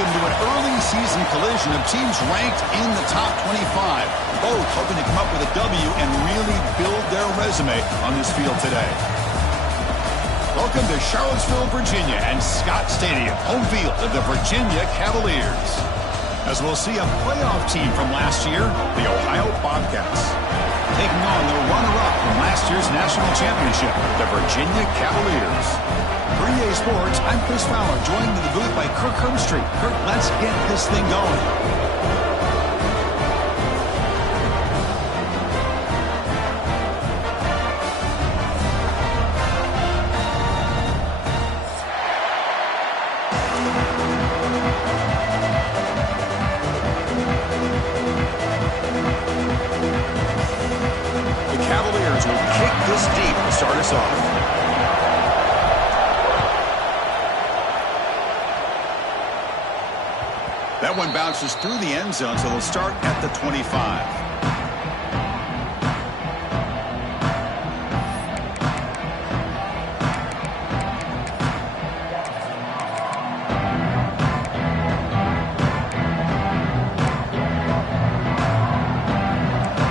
into an early season collision of teams ranked in the top 25. Both hoping to come up with a W and really build their resume on this field today. Welcome to Charlottesville, Virginia, and Scott Stadium, home field of the Virginia Cavaliers. As we'll see a playoff team from last year, the Ohio Bobcats, taking on the runner-up from last year's national championship, the Virginia Cavaliers. For EA Sports, I'm Chris Fowler, joined in the booth by Kirk Herbstreit. Kirk, let's get this thing going. That one bounces through the end zone, so they'll start at the 25.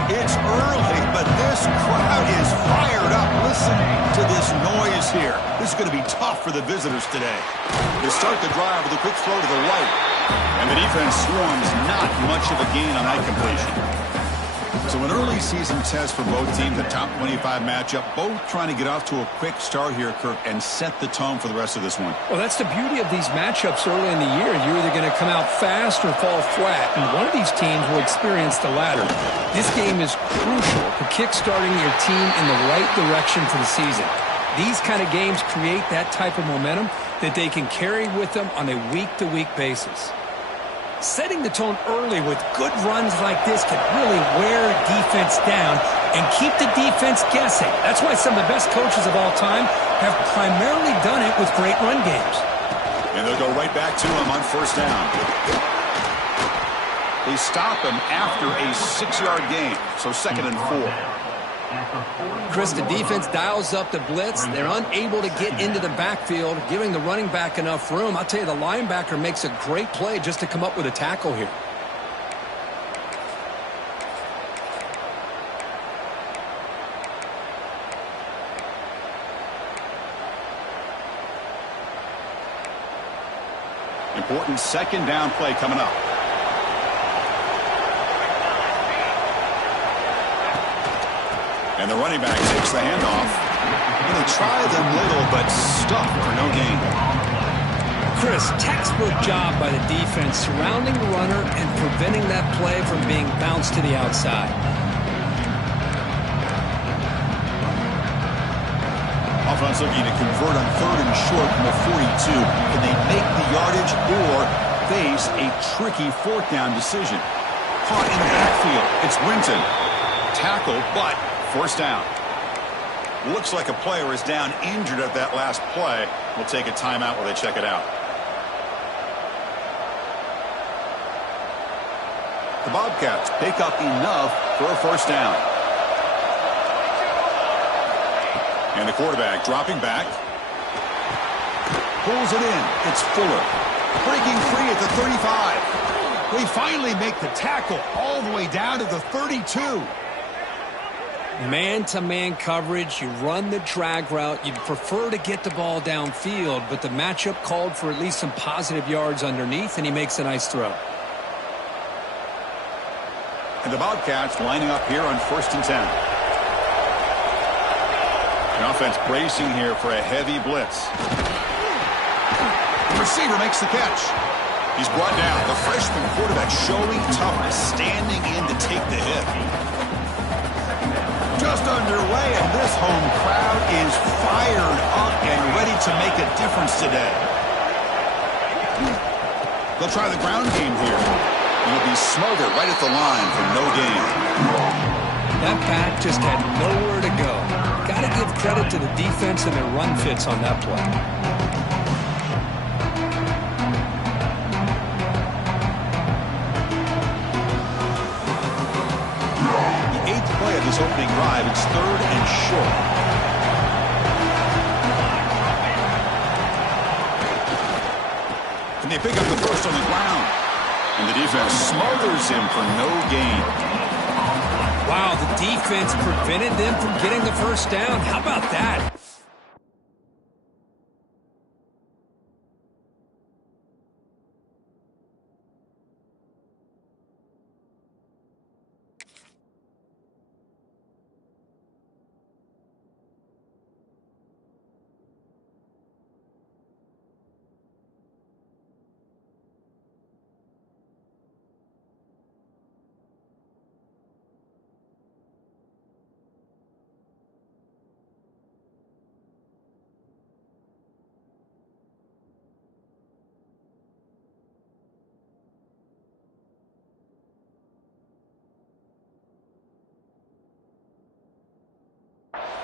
It's early, but this crowd is fired up. Listen to this noise here. This is going to be tough for the visitors today. They start the drive with a quick throw to the right. And the defense swarms, not much of a gain on that completion. So an early season test for both teams, the top 25 matchup, both trying to get off to a quick start here, Kirk, and set the tone for the rest of this one. Well, that's the beauty of these matchups early in the year. You're either going to come out fast or fall flat, and one of these teams will experience the latter. This game is crucial for kick-starting your team in the right direction for the season. These kind of games create that type of momentum that they can carry with them on a week-to-week basis. Setting the tone early with good runs like this can really wear a defense down and keep the defense guessing. That's why some of the best coaches of all time have primarily done it with great run games. And they'll go right back to him on first down. They stop him after a 6-yard gain, so 2nd and 4. Chris, the defense dials up the blitz. They're unable to get into the backfield, giving the running back enough room. I'll tell you, the linebacker makes a great play just to come up with a tackle here. Important 2nd down play coming up. And the running back takes the handoff. Going to try them little, but stuck for no gain. Chris, textbook job by the defense surrounding the runner and preventing that play from being bounced to the outside. Offense looking to convert on 3rd and short from the 42. Can they make the yardage or face a tricky 4th down decision? Caught in the backfield. It's Winton. Tackle, but first down. Looks like a player is down injured at that last play. We'll take a timeout while they check it out. The Bobcats pick up enough for a first down. And the quarterback dropping back. Pulls it in. It's Fuller. Breaking free at the 35. They finally make the tackle all the way down to the 32. Man-to-man coverage, you run the drag route. You'd prefer to get the ball downfield, but the matchup called for at least some positive yards underneath, and he makes a nice throw. And the Bobcats lining up here on 1st and 10. The offense bracing here for a heavy blitz. The receiver makes the catch. He's brought down. The freshman quarterback showing toughness, standing in to take the hit. Just underway, and this home crowd is fired up and ready to make a difference today. They'll try the ground game here. It'll be smothered right at the line for no gain. That back just had nowhere to go. Got to give credit to the defense and their run fits on that play. Of this opening drive, it's 3rd and short. And they pick up the first on the ground. And the defense smothers him for no gain. Wow, the defense prevented them from getting the first down. How about that?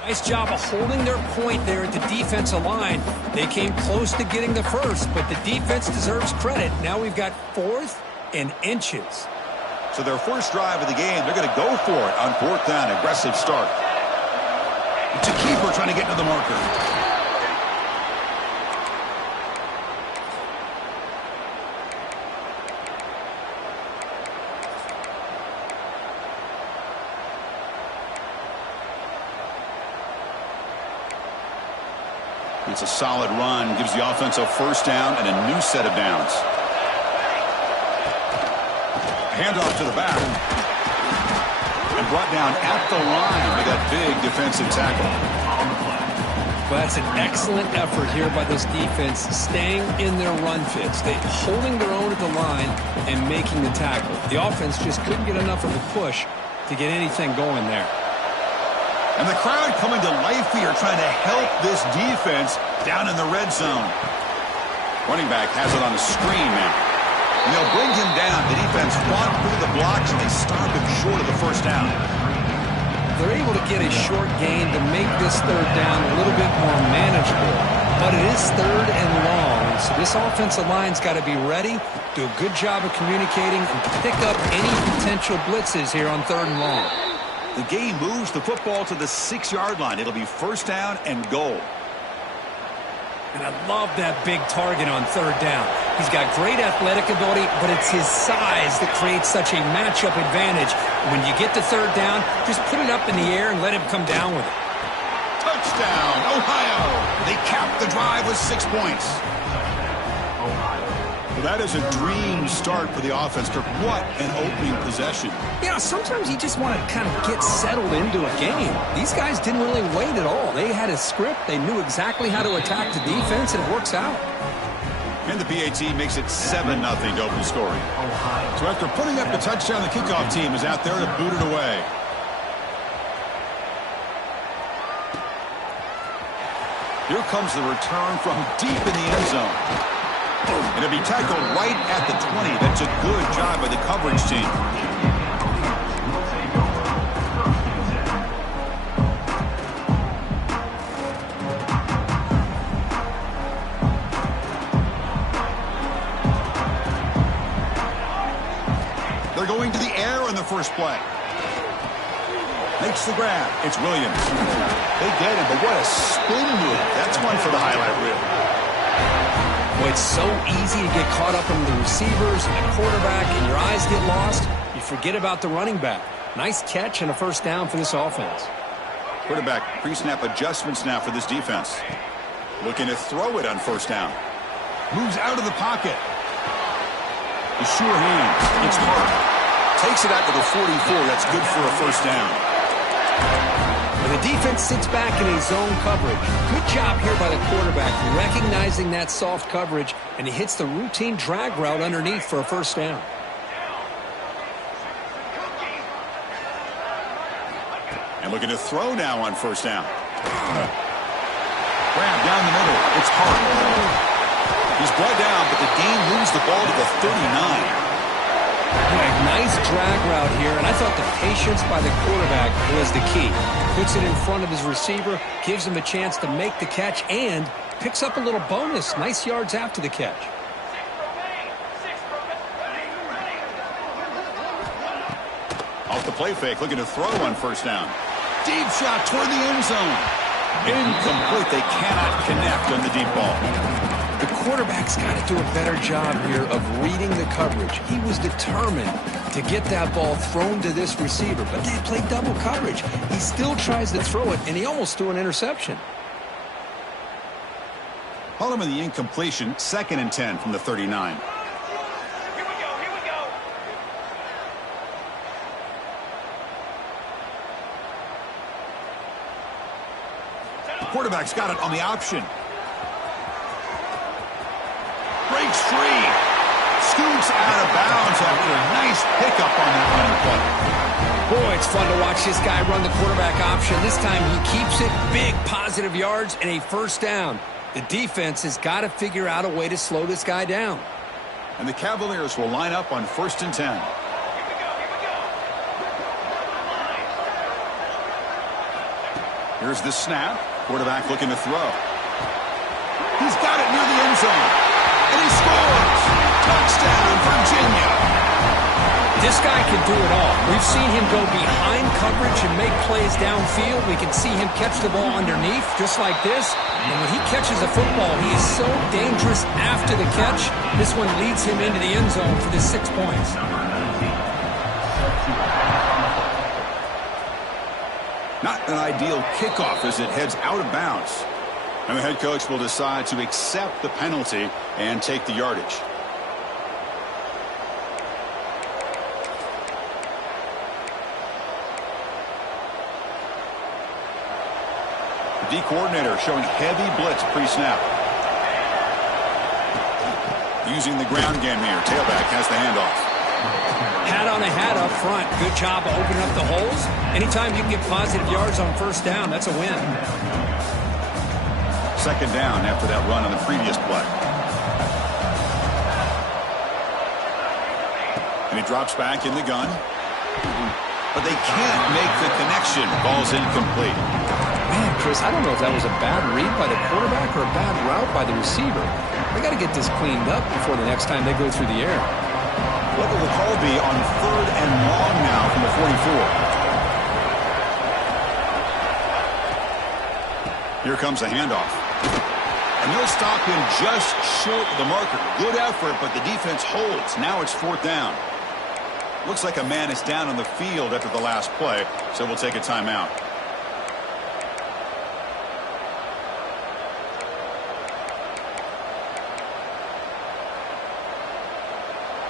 Nice job of holding their point there at the defensive line. They came close to getting the first, but the defense deserves credit. Now we've got 4th and inches. So their first drive of the game, they're going to go for it on 4th down. Aggressive start. It's a keeper trying to get to the marker. It's a solid run, gives the offense a first down and a new set of downs. Handoff to the back. And brought down at the line with that big defensive tackle. Well, that's an excellent effort here by this defense, staying in their run fits. They holding their own at the line and making the tackle. The offense just couldn't get enough of a push to get anything going there. And the crowd coming to life here, trying to help this defense down in the red zone. Running back has it on a screen now. And they'll bring him down. The defense fought through the blocks, and they stop him short of the first down. They're able to get a short gain to make this 3rd down a little bit more manageable. But it is 3rd and long, so this offensive line's got to be ready, do a good job of communicating, and pick up any potential blitzes here on 3rd and long. The game moves the football to the 6-yard line. It'll be first down and goal. And I love that big target on 3rd down. He's got great athletic ability, but it's his size that creates such a matchup advantage. When you get to 3rd down, just put it up in the air and let him come down with it. Touchdown, Ohio! They cap the drive with 6 points. Well, that is a dream start for the offense, Kirk. What an opening possession. Yeah, sometimes you just want to kind of get settled into a game. These guys didn't really wait at all. They had a script. They knew exactly how to attack the defense, and it works out. And the PAT makes it 7-0 to open scoring. So after putting up the touchdown, the kickoff team is out there to boot it away. Here comes the return from deep in the end zone. And it'll be tackled right at the 20. That's a good job by the coverage team. They're going to the air on the first play. Makes the grab. It's Williams. They get him, but what a spin move. That's one for the highlight reel. Well, it's so easy to get caught up in the receivers and the quarterback, and your eyes get lost. You forget about the running back. Nice catch and a first down for this offense. Quarterback pre-snap adjustments now for this defense. Looking to throw it on first down. Moves out of the pocket. The sure hands. It's hard. Takes it out to the 44. That's good for a first down. And the defense sits back in a zone coverage. Good job here by the quarterback, recognizing that soft coverage, and he hits the routine drag route underneath for a first down. And looking to throw now on first down. Grab down the middle. It's Hart. He's brought down, but the gain moves the ball to the 39. Nice drag route here, and I thought the patience by the quarterback was the key. Puts it in front of his receiver, gives him a chance to make the catch, and picks up a little bonus. Nice yards after the catch. Off the play fake, looking to throw on first down. Deep shot toward the end zone. Incomplete. They cannot connect on the deep ball. The quarterback's got to do a better job here of reading the coverage. He was determined to get that ball thrown to this receiver, but they played double coverage. He still tries to throw it, and he almost threw an interception. Call him in the incompletion, 2nd and 10 from the 39. Quarterback's got it on the option. Breaks free. Scoots out of bounds after a nice pickup on that running play. Boy, it's fun to watch this guy run the quarterback option. This time he keeps it, big positive yards and a first down. The defense has got to figure out a way to slow this guy down. And the Cavaliers will line up on 1st and 10. Here's the snap. Quarterback looking to throw. He's got it near the end zone. And he scores! Touchdown, Virginia! This guy can do it all. We've seen him go behind coverage and make plays downfield. We can see him catch the ball underneath, just like this. And when he catches a football, he is so dangerous after the catch. This one leads him into the end zone for the 6 points. Not an ideal kickoff as it heads out of bounds. And the head coach will decide to accept the penalty and take the yardage. The D coordinator showing heavy blitz pre-snap. Using the ground game here. Tailback has the handoff. Hat on a hat up front. Good job of opening up the holes. Anytime you can get positive yards on first down, that's a win. 2nd down after that run on the previous play. And he drops back in the gun. But they can't make the connection. Ball's incomplete. Man, Chris, I don't know if that was a bad read by the quarterback or a bad route by the receiver. They got to get this cleaned up before the next time they go through the air. What will the call be on 3rd and long now from the 44? Here comes a handoff. And they'll stop him just short of the marker. Good effort, but the defense holds. Now it's 4th down. Looks like a man is down on the field after the last play, so we'll take a timeout.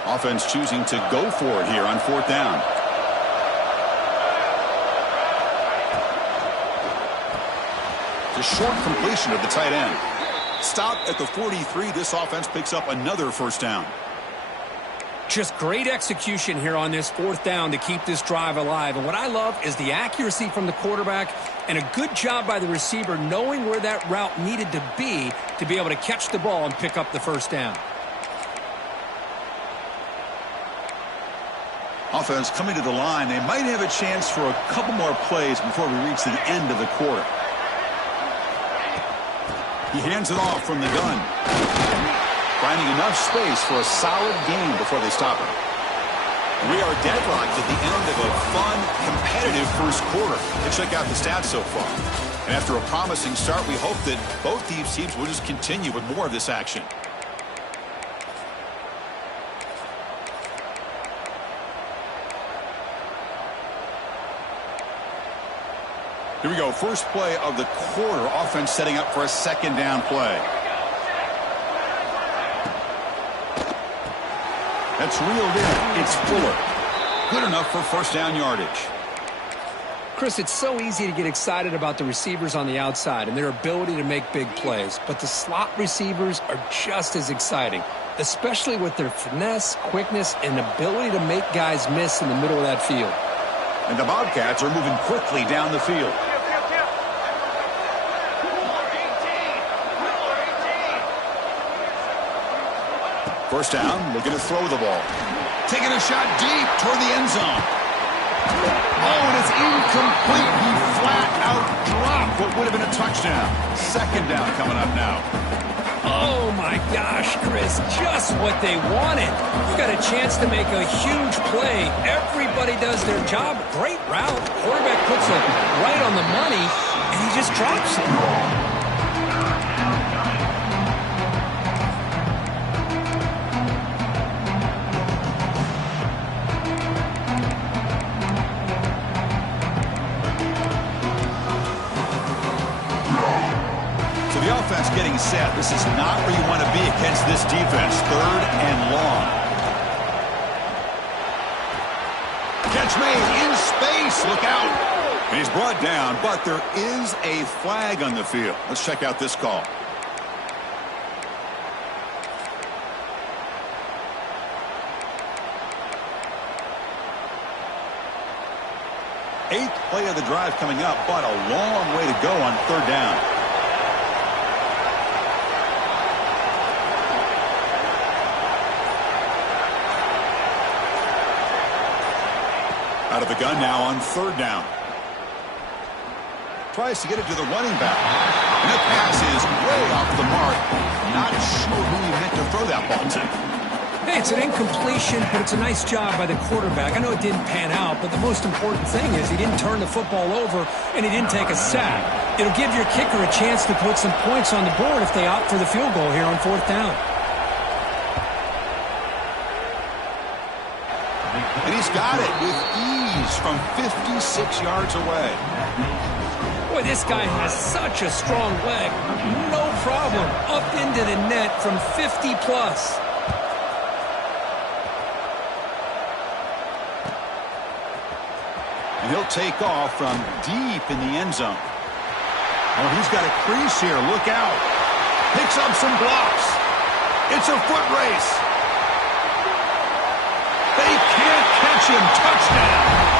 Offense choosing to go for it here on 4th down. The short completion of the tight end. Stop at the 43. This offense picks up another first down. Just great execution here on this 4th down to keep this drive alive. And what I love is the accuracy from the quarterback and a good job by the receiver knowing where that route needed to be able to catch the ball and pick up the first down. Offense coming to the line. They might have a chance for a couple more plays before we reach the end of the quarter. He hands it off from the gun. Finding enough space for a solid gain before they stop him. We are deadlocked at the end of a fun, competitive first quarter. And check out the stats so far. And after a promising start, we hope that both these teams will just continue with more of this action. Here we go. First play of the quarter. Offense setting up for a 2nd down play. That's reeled in. It's Fuller. Good enough for first down yardage. Chris, it's so easy to get excited about the receivers on the outside and their ability to make big plays. But the slot receivers are just as exciting, especially with their finesse, quickness, and ability to make guys miss in the middle of that field. And the Bobcats are moving quickly down the field. First down, looking to throw the ball. Taking a shot deep toward the end zone. Oh, and it's incomplete. He flat out dropped what would have been a touchdown. 2nd down coming up now. Oh, my gosh, Chris, just what they wanted. You got a chance to make a huge play. Everybody does their job. Great route. Quarterback puts it right on the money, and he just drops it. set. This is not where you want to be against this defense. 3rd and long. Catch made in space. Look out. And he's brought down, but there is a flag on the field. Let's check out this call. Eighth play of the drive coming up, but a long way to go on 3rd down. Out of the gun now on 3rd down. Tries to get it to the running back. And the pass is way off the mark. Not sure who he meant to throw that ball to. Hey, it's an incompletion, but it's a nice job by the quarterback. I know it didn't pan out, but the most important thing is he didn't turn the football over and he didn't take a sack. It'll give your kicker a chance to put some points on the board if they opt for the field goal here on 4th down. And he's got it with ease from 56 yards away. Boy, this guy has such a strong leg. No problem. Up into the net from 50 plus. And he'll take off from deep in the end zone. Oh, he's got a crease here. Look out. Picks up some blocks. It's a foot race. They can't catch him. Touchdown.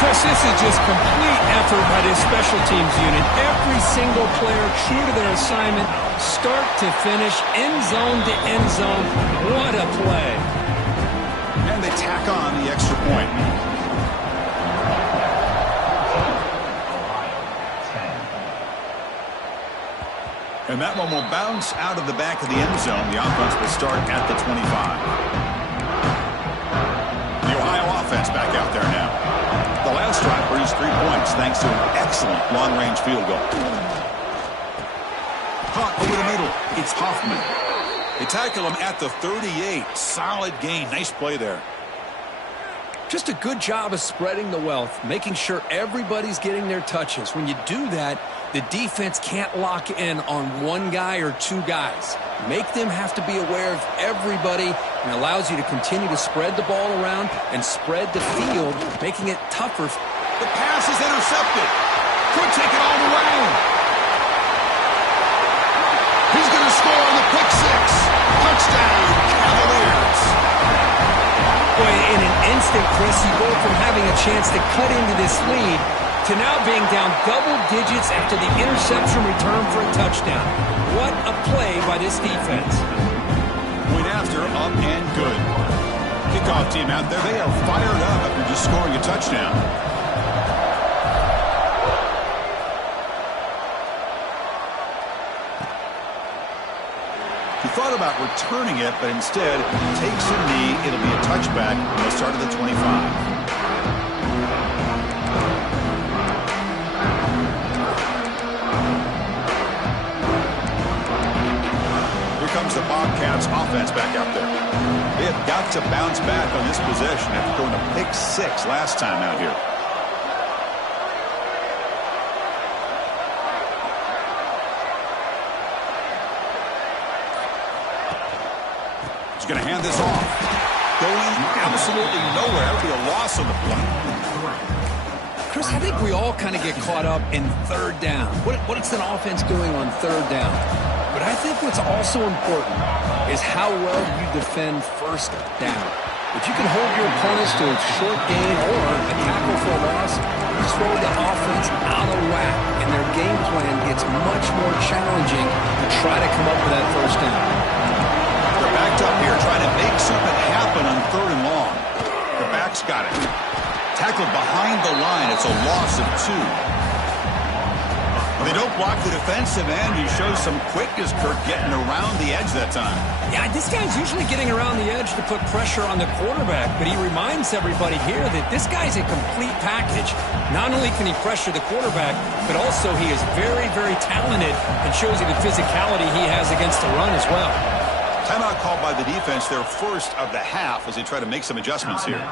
Chris, this is just complete effort by this special teams unit. Every single player true to their assignment, start to finish, end zone to end zone. What a play. And they tack on the extra point. And that one will bounce out of the back of the end zone. The offense will start at the 25. The Ohio offense back out there now. The last drive produced 3 points thanks to an excellent long-range field goal. Caught over the middle. It's Hoffman. They tackle him at the 38. Solid gain. Nice play there. Just a good job of spreading the wealth, making sure everybody's getting their touches. When you do that, the defense can't lock in on one guy or 2 guys. Make them have to be aware of everybody and allows you to continue to spread the ball around and spread the field, making it tougher. The pass is intercepted. Could take it all the way. He's going to score on the pick 6. Touchdown, Cavaliers. Boy, in an instant, Chris, you go from having a chance to cut into this lead to now being down double digits after the interception return for a touchdown. What a play by this defense. Point after, up and good. Kickoff team out there, they are fired up after just scoring a touchdown. He thought about returning it, but instead takes a knee. It'll be a touchback. They'll start at the 25. The Bobcats offense back out there. They have got to bounce back on this possession after throwing a pick 6 last time out here. He's going to hand this off. Going absolutely nowhere. It'll be a loss on the play. Chris, I think we all kind of get caught up in 3rd down. What's an offense doing on 3rd down? But I think what's also important is how well you defend 1st down. If you can hold your opponents to a short gain or a tackle for a loss, you throw the offense out of whack, and their game plan gets much more challenging to try to come up with that 1st down. They're backed up here trying to make something happen on 3rd and long. The back's got it. Tackled behind the line. It's a loss of 2. They don't block the defensive end. He shows some quickness, Kirk, getting around the edge that time. Yeah, this guy's usually getting around the edge to put pressure on the quarterback, but he reminds everybody here that this guy's a complete package. Not only can he pressure the quarterback, but also he is very, very talented and shows you the physicality he has against the run as well. Timeout called by the defense, their first of the half, as they try to make some adjustments here.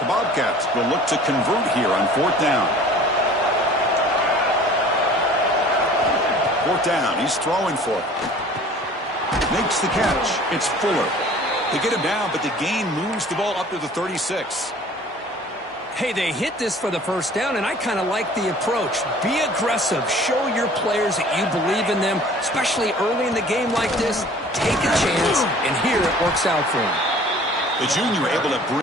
The Bobcats will look to convert here on 4th down. 4th down. He's throwing for it. Makes the catch. It's Fuller. They get him down, but the gain moves the ball up to the 36. Hey, they hit this for the first down, and I kind of like the approach. Be aggressive. Show your players that you believe in them, especially early in the game like this. Take a chance, and here it works out for him. The junior able to bring...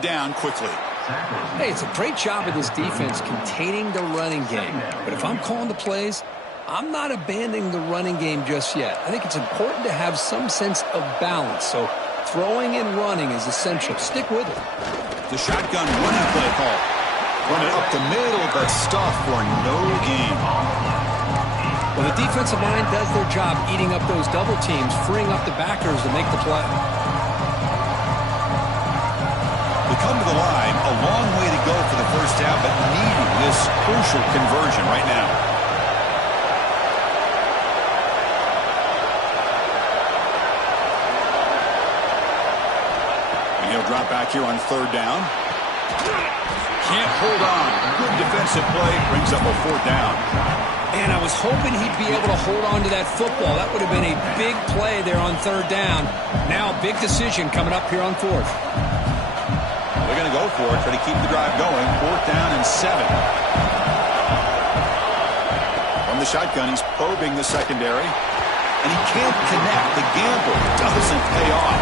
down quickly. Hey, it's a great job of this defense containing the running game. But if I'm calling the plays, I'm not abandoning the running game just yet. I think it's important to have some sense of balance. So throwing and running is essential. Stick with it. The shotgun running play call. Run it up the middle, but stuff for no gain. Well, the defensive line does their job eating up those double teams, freeing up the backers to make the play. They come to the line, a long way to go for the first down, but needing this crucial conversion right now. And he'll drop back here on 3rd down. Can't hold on. Good defensive play, brings up a 4th down. Man, I was hoping he'd be able to hold on to that football. That would have been a big play there on 3rd down. Now, big decision coming up here on 4th. They're going to go for it, try to keep the drive going. 4th down and 7. From the shotgun, he's probing the secondary. And he can't connect. The gamble doesn't pay off.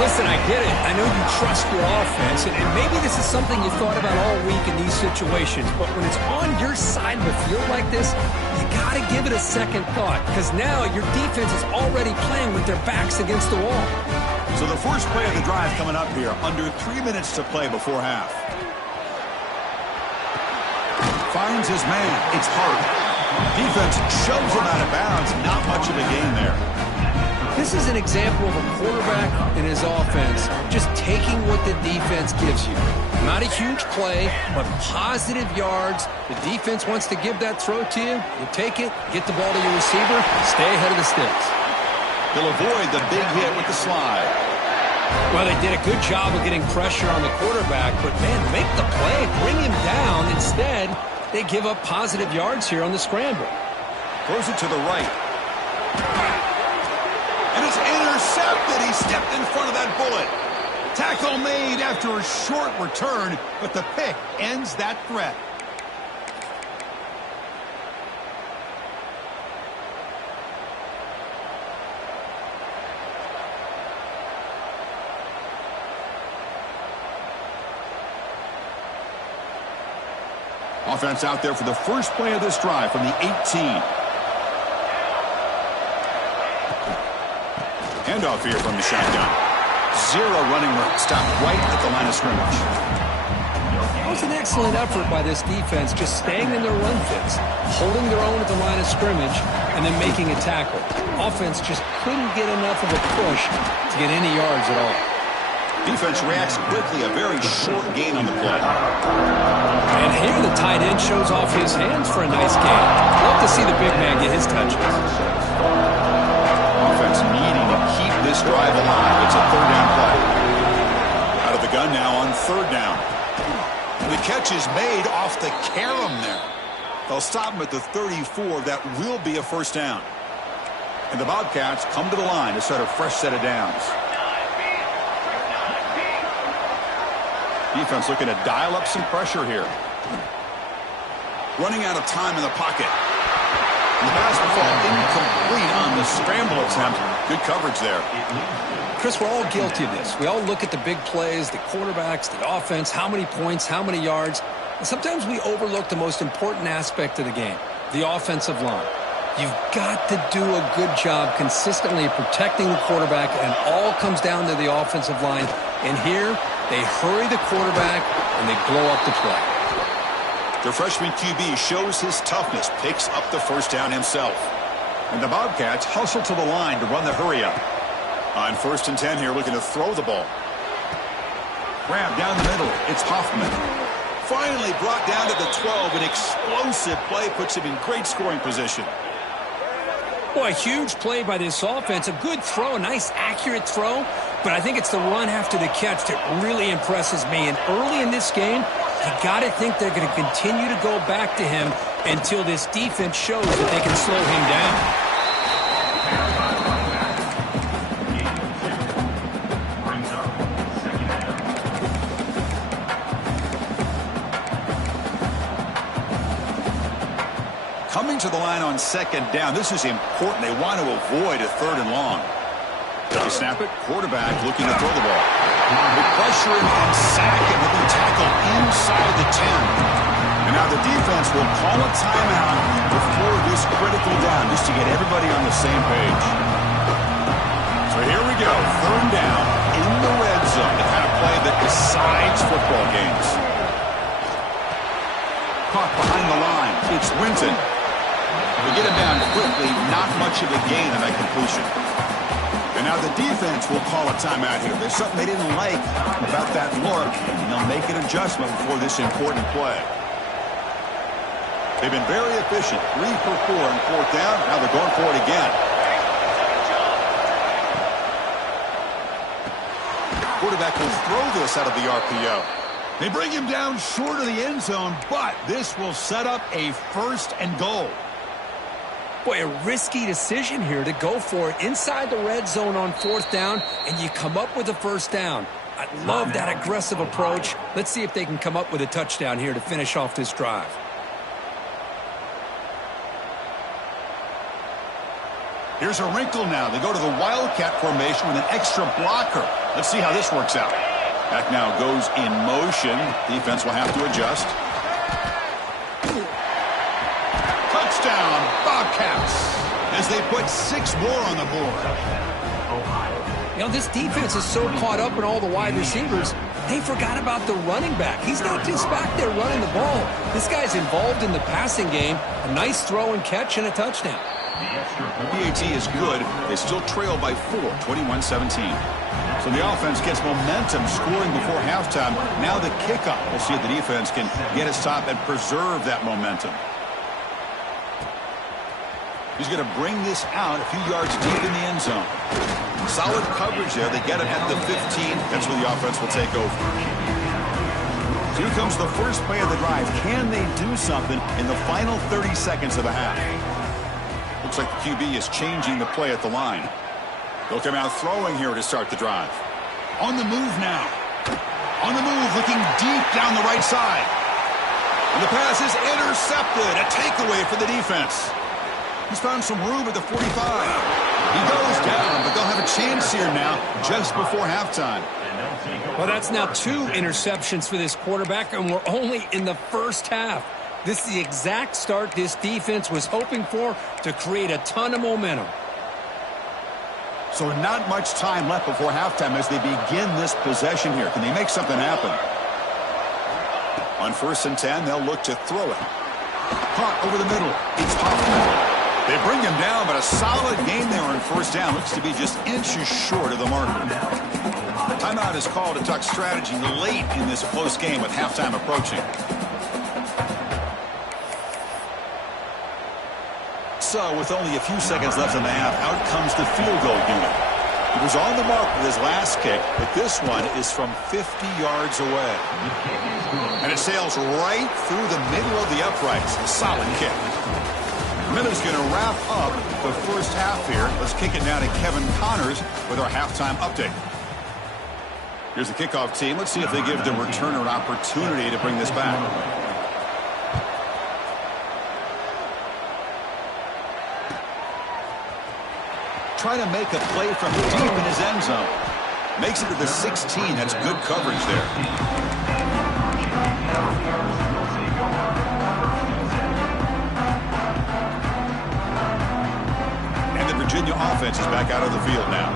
Listen, I get it. I know you trust your offense, and maybe this is something you thought about all week in these situations, but when it's on your side of the field like this, you got to give it a second thought, because now your defense is already playing with their backs against the wall. So the first play of the drive coming up here, under 3 minutes to play before half. Finds his man. It's hard. Defense shoves him out of bounds. Not much of a gain there. This is an example of a quarterback and his offense just taking what the defense gives you. Not a huge play, but positive yards. The defense wants to give that throw to you. You take it, get the ball to your receiver, stay ahead of the sticks. They'll avoid the big hit with the slide. Well, they did a good job of getting pressure on the quarterback, but, man, make the play, bring him down. Instead, they give up positive yards here on the scramble. Throws it to the right. And it's intercepted. He stepped in front of that bullet. Tackle made after a short return, but the pick ends that threat. Offense out there for the first play of this drive from the 18. Handoff here from the shotgun. Zero running room. Stopped right at the line of scrimmage. That was an excellent effort by this defense, just staying in their run fits, holding their own at the line of scrimmage, and then making a tackle. Offense just couldn't get enough of a push to get any yards at all. Defense reacts quickly, a very short gain on the play. And here the tight end shows off his hands for a nice gain. Love to see the big man get his touches. Offense needing to keep this drive alive. It's a 3rd down play. Out of the gun now on 3rd down. The catch is made off the carom there. They'll stop him at the 34. That will be a 1st down. And the Bobcats come to the line to set a fresh set of downs. Defense looking to dial up some pressure here. Running out of time in the pocket. And the pass will fall incomplete on the scramble attempt. Good coverage there. Chris, we're all guilty of this. We all look at the big plays, the quarterbacks, the offense, how many points, how many yards. And sometimes we overlook the most important aspect of the game, the offensive line. You've got to do a good job consistently protecting the quarterback, and it all comes down to the offensive line. And here, they hurry the quarterback, and they blow up the play. The freshman QB shows his toughness, picks up the first down himself. And the Bobcats hustle to the line to run the hurry-up. On 1st and 10 here, looking to throw the ball. Grab down the middle. It's Hoffman. Finally brought down to the 12. An explosive play puts him in great scoring position. Boy, a huge play by this offense. A good throw, a nice accurate throw. But I think it's the run after the catch that really impresses me. And early in this game, you got to think they're going to continue to go back to him until this defense shows that they can slow him down. Coming to the line on 2nd down. This is important. They want to avoid a 3rd and long. They snap it. Quarterback looking to throw the ball. They pressure him and sack him. He'll be tackled inside the 10. And now the defense will call a timeout before this critical down, just to get everybody on the same page. So here we go. 3rd down in the red zone. The kind of play that decides football games. Caught behind the line. It's Winton. They get him down quickly. Not much of a gain on that completion. And now the defense will call a timeout here. There's something they didn't like about that look, and they'll make an adjustment before this important play. They've been very efficient. 3 for 4 on 4th down. Now they're going for it again. Quarterback will throw this out of the RPO. They bring him down short of the end zone, but this will set up a 1st and goal. Boy, a risky decision here to go for it inside the red zone on 4th down, and you come up with a 1st down. I love that aggressive approach. Let's see if they can come up with a touchdown here to finish off this drive. Here's a wrinkle now. They go to the Wildcat formation with an extra blocker. Let's see how this works out. Back now goes in motion. Defense will have to adjust. Touchdown, Bobcats, as they put 6 more on the board. You know, this defense is so caught up in all the wide receivers, they forgot about the running back. He's not just back there running the ball. This guy's involved in the passing game. A nice throw and catch and a touchdown. PAT is good. They still trail by 4, 21-17. So the offense gets momentum scoring before halftime. Now the kickoff. We'll see if the defense can get a stop and preserve that momentum. He's going to bring this out a few yards deep in the end zone. Solid coverage there. They get it at the 15. That's where the offense will take over. So here comes the first play of the drive. Can they do something in the final 30 seconds of the half? Looks like the QB is changing the play at the line. They'll come out throwing here to start the drive. On the move now. On the move, looking deep down the right side. And the pass is intercepted. A takeaway for the defense. He's found some room at the 45. He goes down, but they'll have a chance here now just before halftime. Well, that's now 2 interceptions for this quarterback, and we're only in the first half. This is the exact start this defense was hoping for to create a ton of momentum. So not much time left before halftime as they begin this possession here. Can they make something happen? On 1st and 10, they'll look to throw it. Caught over the middle. It's Hoffman. They bring him down, but a solid gain there on 1st down. Looks to be just inches short of the marker. Timeout is called to talk strategy late in this close game with halftime approaching. So with only a few seconds left in the half, out comes the field goal unit. He was on the mark with his last kick, but this one is from 50 yards away. And it sails right through the middle of the uprights. A solid kick. Miller's going to wrap up the first half here. Let's kick it now to Kevin Connors with our halftime update. Here's the kickoff team. Let's see if they give the returner an opportunity to bring this back. try to make a play from deep in his end zone. Makes it to the 16. That's good coverage there. And the Virginia offense is back out of the field now.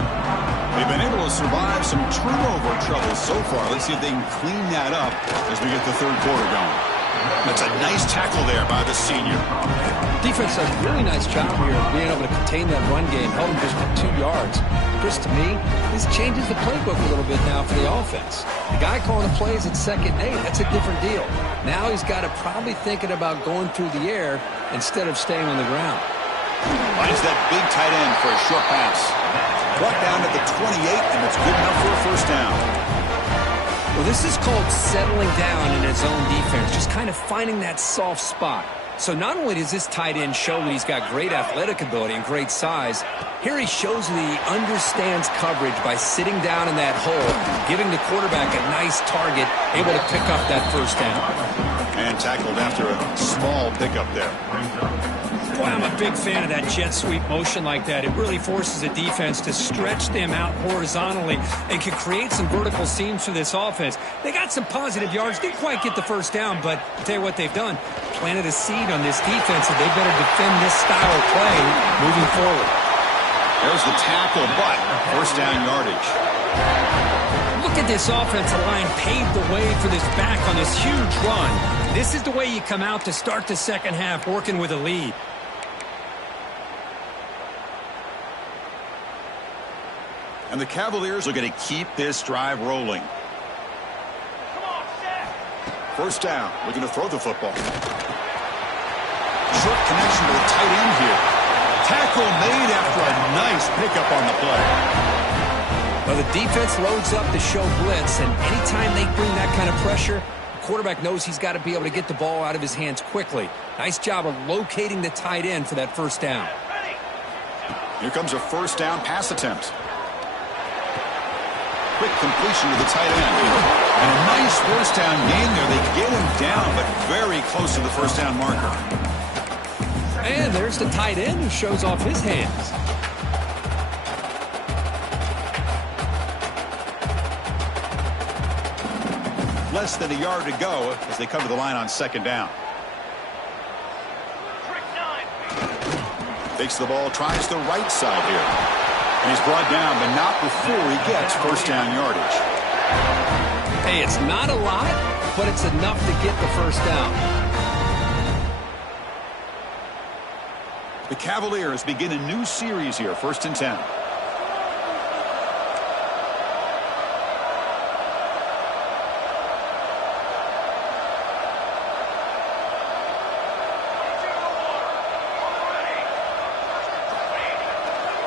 They've been able to survive some turnover trouble so far. Let's see if they can clean that up as we get the third quarter going. That's a nice tackle there by the senior. Defense does a really nice job here of being able to contain that run game, held him just for 2 yards. Chris, to me, this changes the playbook a little bit now for the offense. The guy calling the plays at 2nd and 8, that's a different deal. Now he's got to probably thinking about going through the air instead of staying on the ground. Finds that big tight end for a short pass. Brought down at the 28, and it's good enough for a first down. Well, this is called settling down in his own defense, just kind of finding that soft spot. So not only does this tight end show that he's got great athletic ability and great size, here he shows that he understands coverage by sitting down in that hole, giving the quarterback a nice target, able to pick up that first down. And tackled after a small pickup there. Boy, I'm a big fan of that jet sweep motion like that. It really forces the defense to stretch them out horizontally and can create some vertical seams for this offense. They got some positive yards. Didn't quite get the first down, but I'll tell you what they've done. Planted a seed on this defense that they better defend this style of play moving forward. There's the tackle, but first down yardage. Look at this offensive line paved the way for this back on this huge run. This is the way you come out to start the second half, working with a lead. And the Cavaliers are going to keep this drive rolling. First down, looking to throw the football. Short connection to the tight end here. Tackle made after a nice pickup on the play. Well, the defense loads up to show blitz, and anytime they bring that kind of pressure, the quarterback knows he's got to be able to get the ball out of his hands quickly. Nice job of locating the tight end for that first down. Here comes a first down pass attempt. Quick completion to the tight end. And a nice first down gain there. They get him down, but very close to the first down marker. And there's the tight end who shows off his hands. Less than a yard to go as they come to the line on second down. Takes the ball, tries the right side here. And he's brought down, but not before he gets first down yardage. Hey, it's not a lot, but it's enough to get the first down. The Cavaliers begin a new series here, 1st and 10.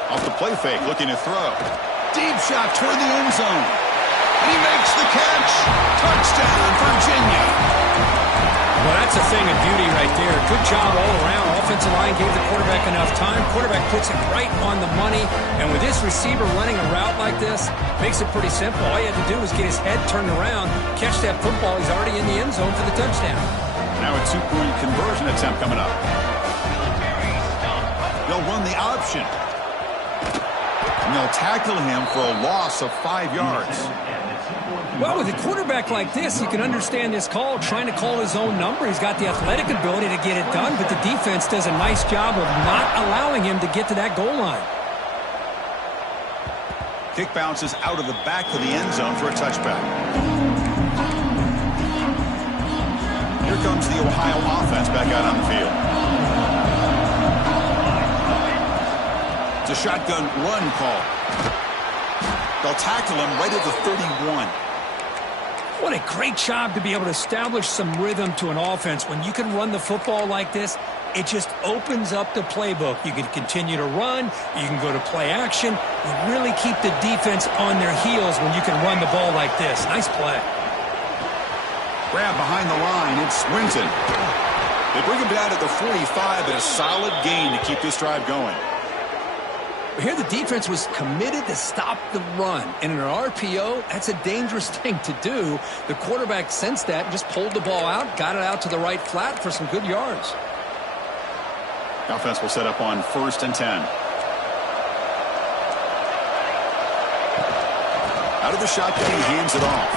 Off the play fake, looking to throw. Deep shot toward the end zone. And he makes the catch. Touchdown, Virginia. Well, that's a thing of beauty right there. Good job all around. Offensive line gave the quarterback enough time. Quarterback puts it right on the money. And with this receiver running a route like this, makes it pretty simple. All he had to do was get his head turned around, catch that football. He's already in the end zone for the touchdown. Now a 2-point conversion attempt coming up. They'll run the option. And they'll tackle him for a loss of 5 yards. Well, with a quarterback like this, you can understand this call, trying to call his own number. He's got the athletic ability to get it done, but the defense does a nice job of not allowing him to get to that goal line. Kick bounces out of the back of the end zone for a touchback. Here comes the Ohio offense back out on the field. It's a shotgun run call. They'll tackle him right at the 31. What a great job to be able to establish some rhythm to an offense. When you can run the football like this, it just opens up the playbook. You can continue to run. You can go to play action. You really keep the defense on their heels when you can run the ball like this. Nice play. Grab behind the line. It's Swinton. They bring him down to the 45, but a solid gain to keep this drive going. Here the defense was committed to stop the run. And in an RPO, that's a dangerous thing to do. The quarterback sensed that and just pulled the ball out, got it out to the right flat for some good yards. The offense will set up on 1st and 10. Out of the shotgun, he hands it off.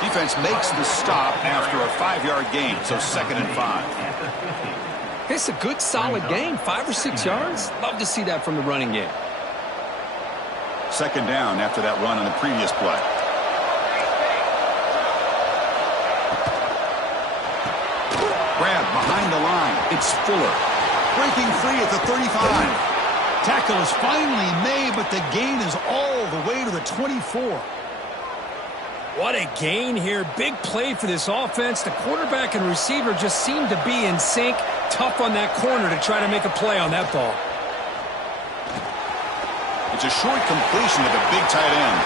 Defense makes the stop after a 5-yard gain, so 2nd and 5. It's a good, solid gain. 5 or 6 yards. Love to see that from the running game. 2nd down after that run on the previous play. Grab behind the line. It's Fuller. Breaking free at the 35. Tackle is finally made, but the gain is all the way to the 24. What a gain here. Big play for this offense. The quarterback and receiver just seem to be in sync. Tough on that corner to try to make a play on that ball. It's a short completion to the big tight end.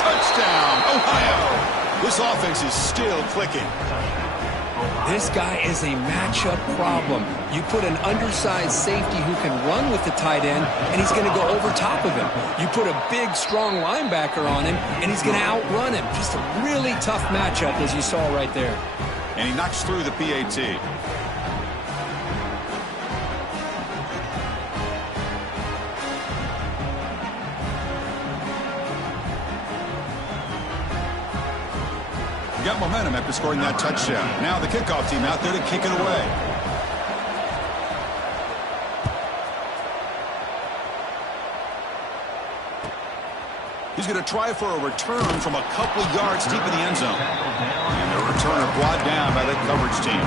Touchdown, Ohio. This offense is still clicking. This guy is a matchup problem. You put an undersized safety who can run with the tight end, and he's going to go over top of him. You put a big, strong linebacker on him, and he's going to outrun him. Just a really tough matchup, as you saw right there. And he knocks through the PAT. Got momentum after scoring that touchdown. Now the kickoff team out there to kick it away. He's going to try for a return from a couple yards deep in the end zone. And the returner brought down by the coverage team.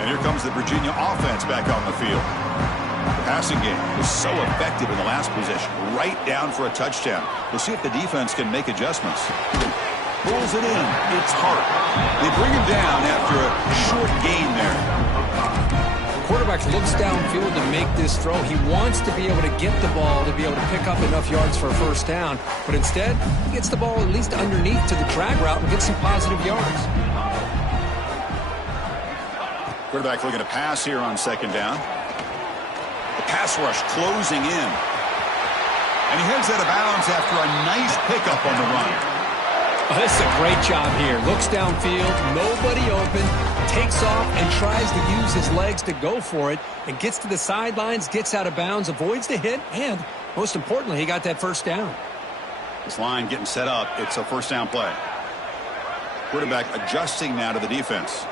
And here comes the Virginia offense back on the field. The passing game was so effective in the last possession, right down for a touchdown. We'll see if the defense can make adjustments. Pulls it in. It's Hart. They bring him down after a short gain there. The quarterback looks downfield to make this throw. He wants to be able to get the ball to be able to pick up enough yards for a first down, but instead, he gets the ball at least underneath to the drag route and gets some positive yards. Quarterback looking to pass here on 2nd down. The pass rush closing in. And he heads out of bounds after a nice pickup on the run. Oh, this is a great job here. Looks downfield, nobody open, takes off and tries to use his legs to go for it, and gets to the sidelines, gets out of bounds, avoids the hit, and most importantly, he got that first down. This line getting set up. It's a first down play. Quarterback adjusting now to the defense.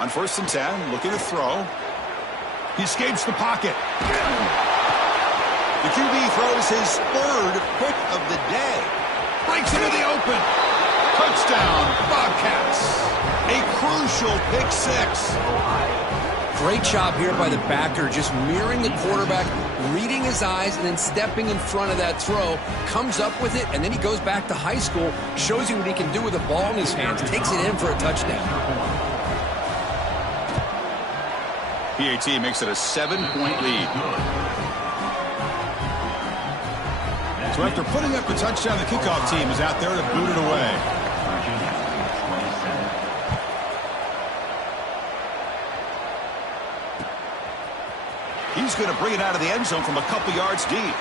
On 1st and 10, looking to throw. He escapes the pocket. The QB throws his 3rd pick of the day. Breaks into the open. Touchdown, Bobcats. A crucial pick 6. Great job here by the backer, just mirroring the quarterback, reading his eyes, and then stepping in front of that throw. Comes up with it, and then he goes back to high school, shows you what he can do with a ball in his hands, takes it in for a touchdown. PAT makes it a 7-point lead. So after putting up the touchdown, the kickoff team is out there to boot it away. He's going to bring it out of the end zone from a couple yards deep.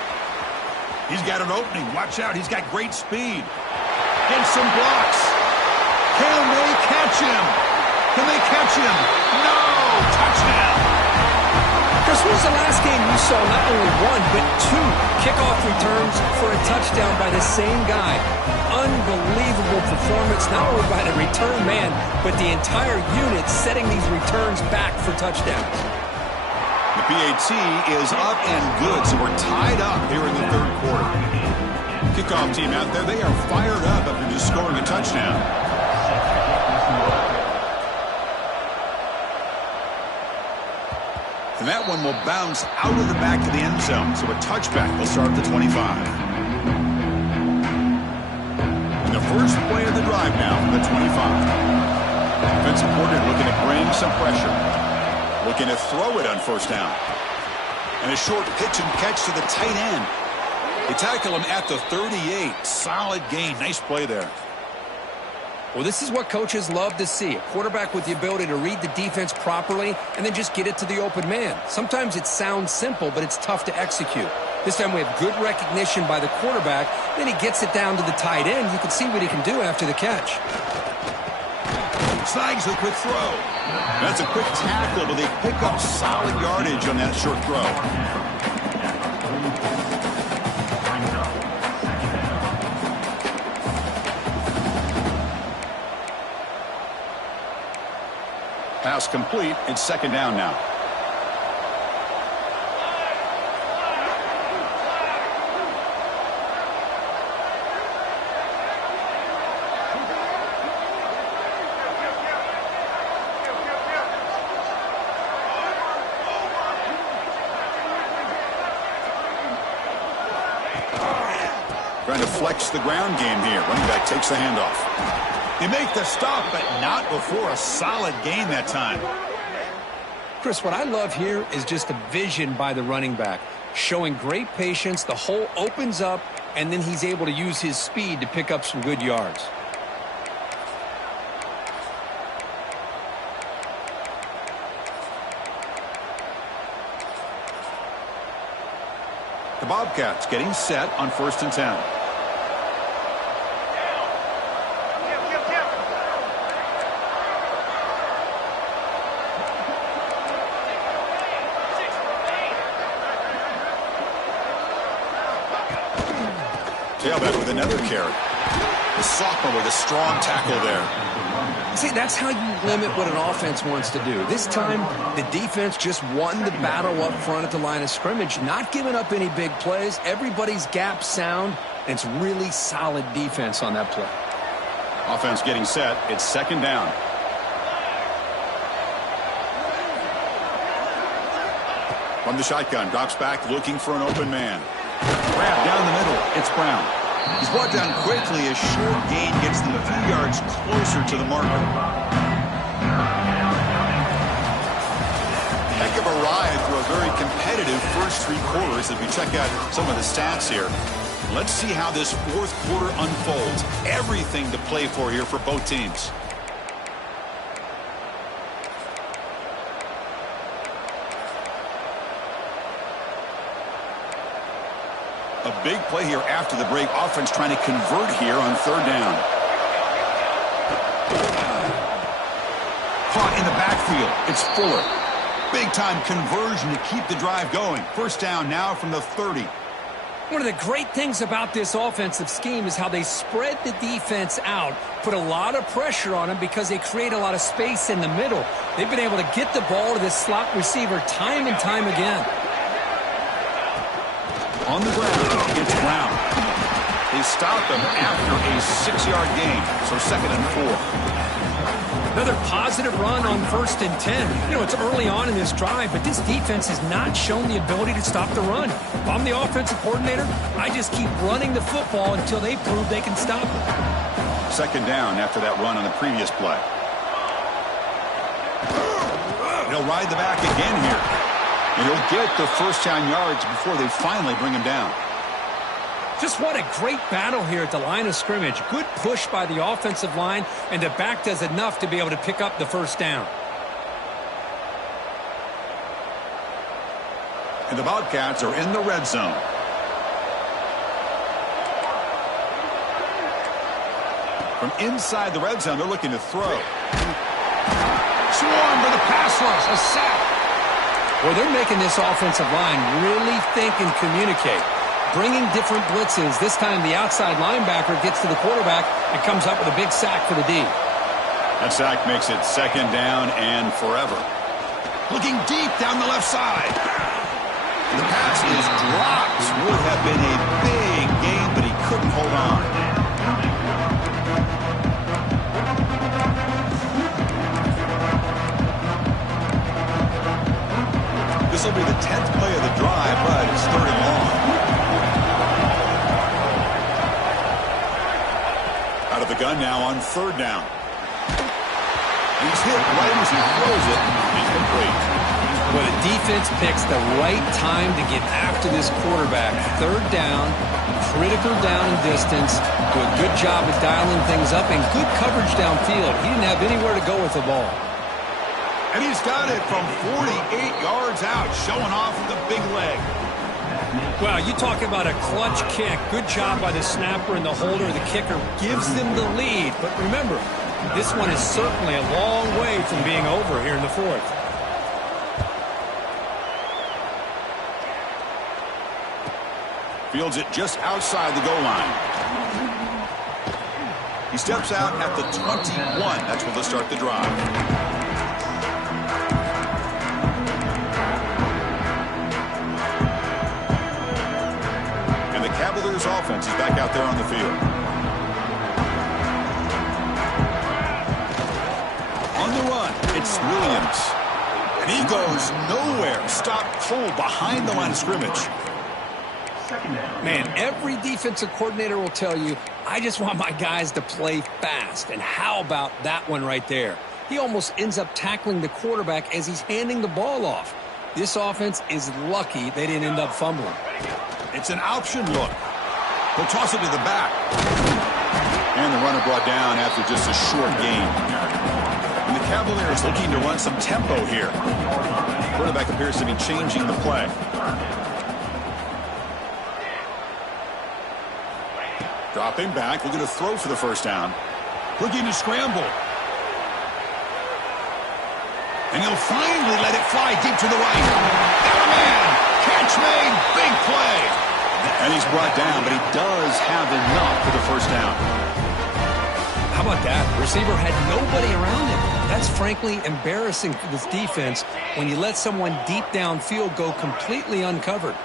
He's got an opening. Watch out. He's got great speed. Gets some blocks. Can they catch him? Can they catch him? No! Touchdown! Chris, when was the last game you saw not only 1, but 2 kickoff returns for a touchdown by the same guy? Unbelievable performance, not only by the return man, but the entire unit setting these returns back for touchdowns. The PAT is up and good, so we're tied up here in the 3rd quarter. Kickoff team out there, they are fired up after just scoring a touchdown. And that one will bounce out of the back of the end zone, so a touchback will start at the 25. And the first play of the drive now from the 25. Defensive coordinator looking to bring some pressure. Looking to throw it on 1st down. And a short pitch and catch to the tight end. They tackle him at the 38. Solid gain. Nice play there. Well, this is what coaches love to see. A quarterback with the ability to read the defense properly and then just get it to the open man. Sometimes it sounds simple, but it's tough to execute. This time we have good recognition by the quarterback. Then he gets it down to the tight end. You can see what he can do after the catch. Snags the quick throw. That's a quick tackle, but they pick up solid yardage on that short throw. Pass complete. It's second down now. Trying to flex the ground game here. Running back takes the handoff. They make the stop, but not before a solid gain that time. Chris, what I love here is just the vision by the running back. Showing great patience, the hole opens up, and then he's able to use his speed to pick up some good yards. The Bobcats getting set on 1st and 10. Tailback with another carry. The sophomore with a strong tackle there. See, that's how you limit what an offense wants to do. This time, the defense just won the battle up front at the line of scrimmage, not giving up any big plays. Everybody's gap sound, and it's really solid defense on that play. Offense getting set. It's second down. From the shotgun, drops back looking for an open man. Grab down the middle. It's Brown. He's brought down quickly as short gain gets them a few yards closer to the marker. Heck of a ride through a very competitive first 3 quarters as we check out some of the stats here. Let's see how this 4th quarter unfolds. Everything to play for here for both teams. A big play here after the break. Offense trying to convert here on 3rd down. Caught in the backfield. It's Fuller. Big-time conversion to keep the drive going. 1st down now from the 30. One of the great things about this offensive scheme is how they spread the defense out, put a lot of pressure on them because they create a lot of space in the middle. They've been able to get the ball to this slot receiver time and time again. On the ground, it's Brown. They stop him after a 6-yard gain, so 2nd and 4. Another positive run on 1st and 10. You know, it's early on in this drive, but this defense has not shown the ability to stop the run. If I'm the offensive coordinator, I just keep running the football until they prove they can stop it. 2nd down after that run on the previous play. He'll ride the back again here. And he'll get the 1st down yards before they finally bring him down. Just what a great battle here at the line of scrimmage. Good push by the offensive line, and the back does enough to be able to pick up the 1st down. And the Bobcats are in the red zone. From inside the red zone, they're looking to throw. Swarm for the pass rush. A sack. Well, they're making this offensive line really think and communicate. Bringing different blitzes. This time the outside linebacker gets to the quarterback and comes up with a big sack for the D. That sack makes it 2nd down and forever. Looking deep down the left side. The pass is dropped. Would have been a big gain, but he couldn't hold on. This will be the 10th play of the drive, but it's 3rd and long. Out of the gun now on 3rd down. He's hit right as he throws it. Incomplete. Well, the defense picks the right time to get after this quarterback. 3rd down, critical down and distance. Do a good job of dialing things up and good coverage downfield. He didn't have anywhere to go with the ball. And he's got it from 48 yards out, showing off the big leg. Well, you talk about a clutch kick. Good job by the snapper and the holder. The kicker gives them the lead. But remember, This one is certainly a long way from being over here in the fourth. Fields it just outside the goal line. He steps out at the 21. That's where they'll start the drive. And the Cavaliers offense is back out there on the field. On the run, it's Williams. And he goes nowhere. Stopped cold behind the line of scrimmage. Man, every defensive coordinator will tell you, I just want my guys to play fast. And how about that one right there? He almost ends up tackling the quarterback as he's handing the ball off. This offense is lucky they didn't end up fumbling. It's an option look. He'll toss it to the back. And the runner brought down after just a short gain. And the Cavaliers looking to run some tempo here. The quarterback appears to be changing the play. Dropping back, looking to throw for the first down. Looking to scramble. And he'll finally let it fly deep to the right. And a man! Catch made! Big play! And he's brought down, but he does have enough for the first down. How about that? Receiver had nobody around him. That's frankly embarrassing for this defense when you let someone deep downfield go completely uncovered.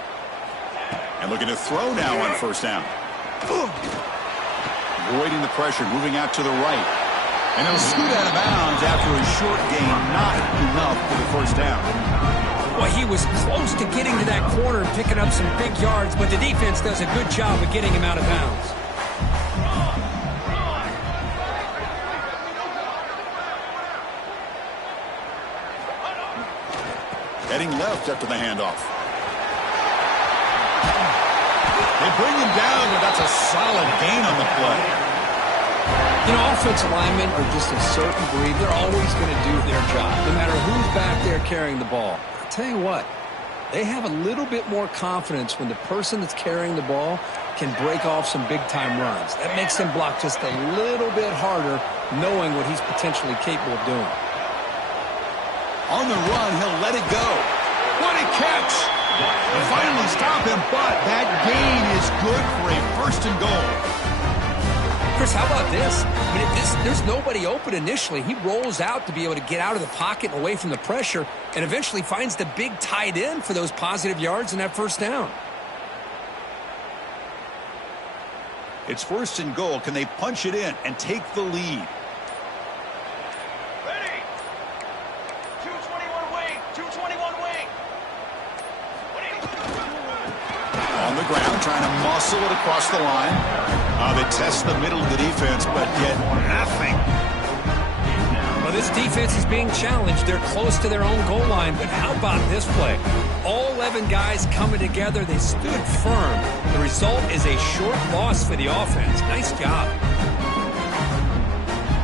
And looking to throw now on first down. Avoiding the pressure, moving out to the right. And he'll scoot out of bounds after a short gain. Not enough for the first down. Well, he was close to getting to that corner and picking up some big yards, but the defense does a good job of getting him out of bounds. Heading left after the handoff. They bring him down, but that's a solid gain on the play. You know, offensive linemen are just a certain breed. They're always going to do their job, no matter who's back there carrying the ball. I'll tell you what, they have a little bit more confidence when the person that's carrying the ball can break off some big-time runs. That makes him block just a little bit harder, knowing what he's potentially capable of doing. On the run, he'll let it go. What a catch! They finally stop him, but that gain is good for a first and goal. Chris, how about this? I mean, there's nobody open initially. He rolls out to be able to get out of the pocket and away from the pressure and eventually finds the big tight end for those positive yards and that first down. It's first and goal. Can they punch it in and take the lead? Ready. 221 wing. 221 wing. On the ground, trying to muscle it across the line. They test the middle of the defense, but get nothing. Well, this defense is being challenged. They're close to their own goal line, but how about this play? All 11 guys coming together. They stood firm. The result is a short loss for the offense. Nice job.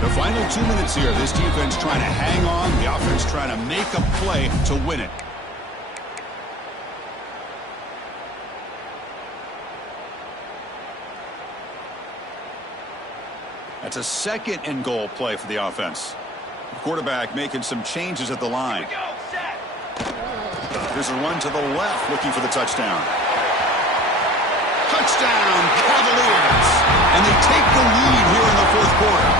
The final 2 minutes here. This defense trying to hang on. The offense trying to make a play to win it. That's a second and goal play for the offense. The quarterback making some changes at the line. Here's a run to the left, looking for the touchdown. Touchdown, Cavaliers! And they take the lead here in the fourth quarter.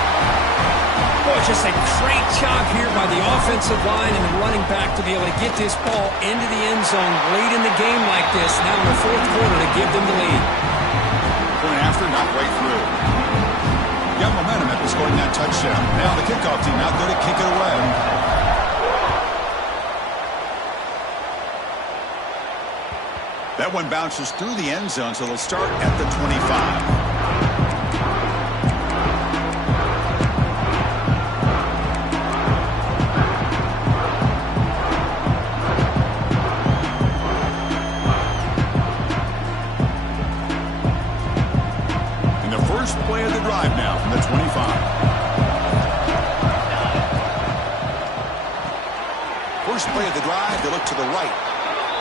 Boy, just a great job here by the offensive line and the running back to be able to get this ball into the end zone late in the game like this, now in the fourth quarter to give them the lead. Point after, not right through. Got momentum after scoring that touchdown. Now the kickoff team out there to kick it away. That one bounces through the end zone, so they'll start at the 25. Play of the drive now from the 25. First play of the drive, they look to the right.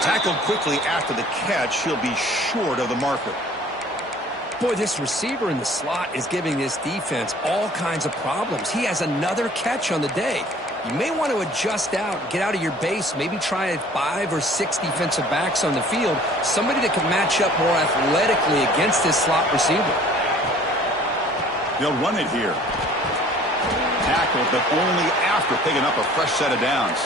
Tackled quickly after the catch. He'll be short of the marker. Boy, this receiver in the slot is giving this defense all kinds of problems. He has another catch on the day. You may want to adjust out, get out of your base, maybe try 5 or 6 defensive backs on the field, somebody that can match up more athletically against this slot receiver. They'll run it here. Tackled, but only after picking up a fresh set of downs.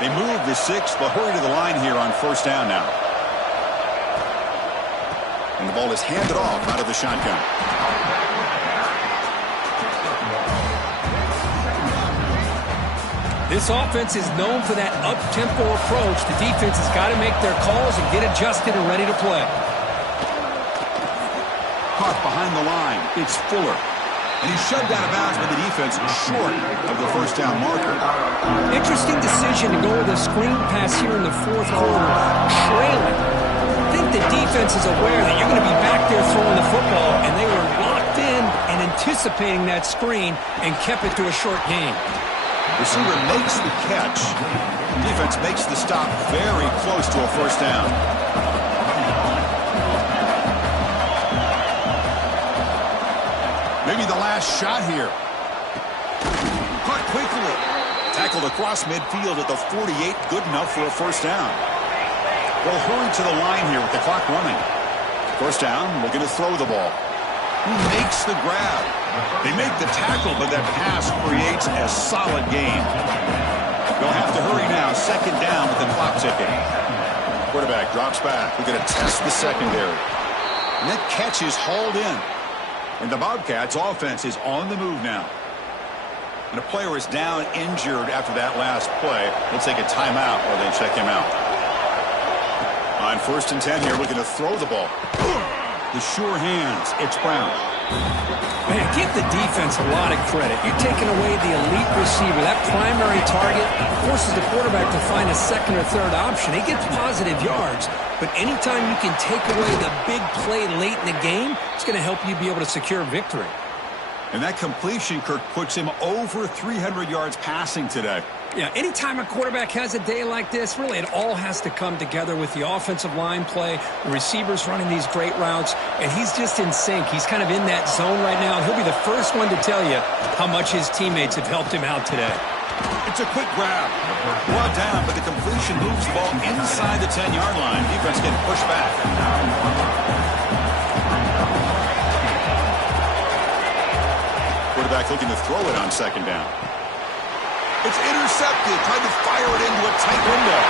They move the 6, but hurry to the line here on first down now. And the ball is handed off out of the shotgun. This offense is known for that up-tempo approach. The defense has got to make their calls and get adjusted and ready to play. Caught behind the line. It's Fuller. And he's shoved out of bounds by the defense short of the first down marker. Interesting decision to go with a screen pass here in the fourth quarter, trailing. I think the defense is aware that you're going to be back there throwing the football, and they were locked in and anticipating that screen and kept it to a short gain. Receiver makes the catch. Defense makes the stop very close to a first down. Maybe the last shot here. Caught quickly. Tackled across midfield at the 48. Good enough for a first down. They'll hurry to the line here with the clock running. First down, looking to throw the ball. Who makes the grab? They make the tackle, but that pass creates a solid gain. They'll have to hurry now. Second down with the clock ticking. Quarterback drops back. We're going to test the secondary. And that catch is hauled in. And the Bobcats' offense is on the move now. And a player is down injured after that last play. They'll take a timeout while they check him out. On first and 10 here, looking to throw the ball. The sure hands. It's Brown. Man, give the defense a lot of credit. You're taking away the elite receiver. That primary target forces the quarterback to find a second or third option. He gets positive yards, but anytime you can take away the big play late in the game, it's going to help you be able to secure victory. And that completion, Kirk, puts him over 300 yards passing today. Yeah, anytime a quarterback has a day like this, really it all has to come together with the offensive line play, the receivers running these great routes, and he's just in sync. He's kind of in that zone right now, and he'll be the first one to tell you how much his teammates have helped him out today. It's a quick grab. Brought down, but the completion moves the ball inside the 10-yard line. Defense getting pushed back. Quarterback looking to throw it on second down. It's intercepted. Tried to fire it into a tight window.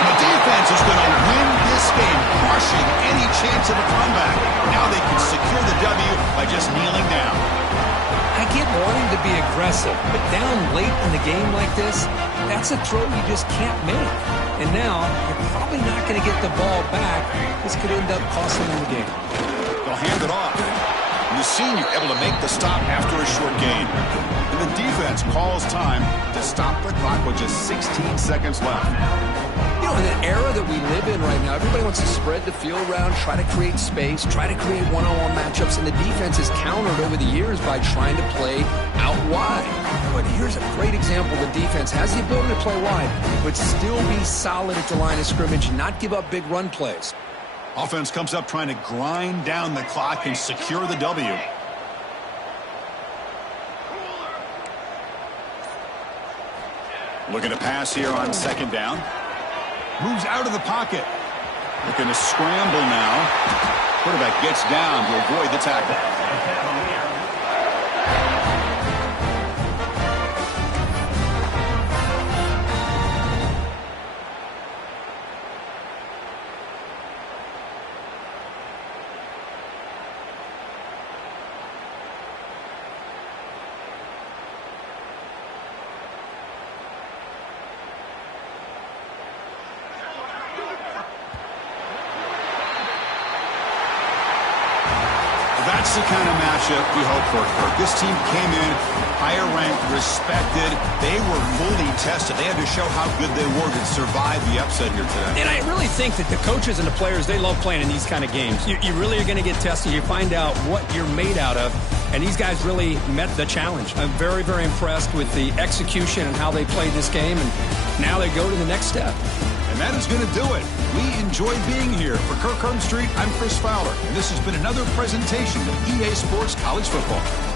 And the defense is going to win this game, crushing any chance of a comeback. Now they can secure the W by just kneeling down. I get wanting to be aggressive, but down late in the game like this, that's a throw you just can't make. And now you're probably not going to get the ball back. This could end up costing them the game. They'll hand it off. And the senior able to make the stop after a short gain. And the defense calls time to stop the clock with just 16 seconds left. You know, in the era that we live in right now, everybody wants to spread the field around, try to create space, try to create one-on-one matchups, and the defense has countered over the years by trying to play out wide. But here's a great example. The defense has the ability to play wide, but still be solid at the line of scrimmage and not give up big run plays. Offense comes up trying to grind down the clock and secure the W. Looking to pass here on second down. Moves out of the pocket. Looking to scramble now. Quarterback gets down to avoid the tackle. That's the kind of matchup we hope for, Kirk. This team came in higher ranked, respected. They were fully tested. They had to show how good they were to survive the upset here today. And I really think that the coaches and the players, they love playing in these kind of games. You really are going to get tested. You find out what you're made out of. And these guys really met the challenge. I'm very, very impressed with the execution and how they played this game. And now they go to the next step. And that is going to do it. We enjoy being here. For Kirk Street, I'm Chris Fowler, and this has been another presentation of EA Sports College Football.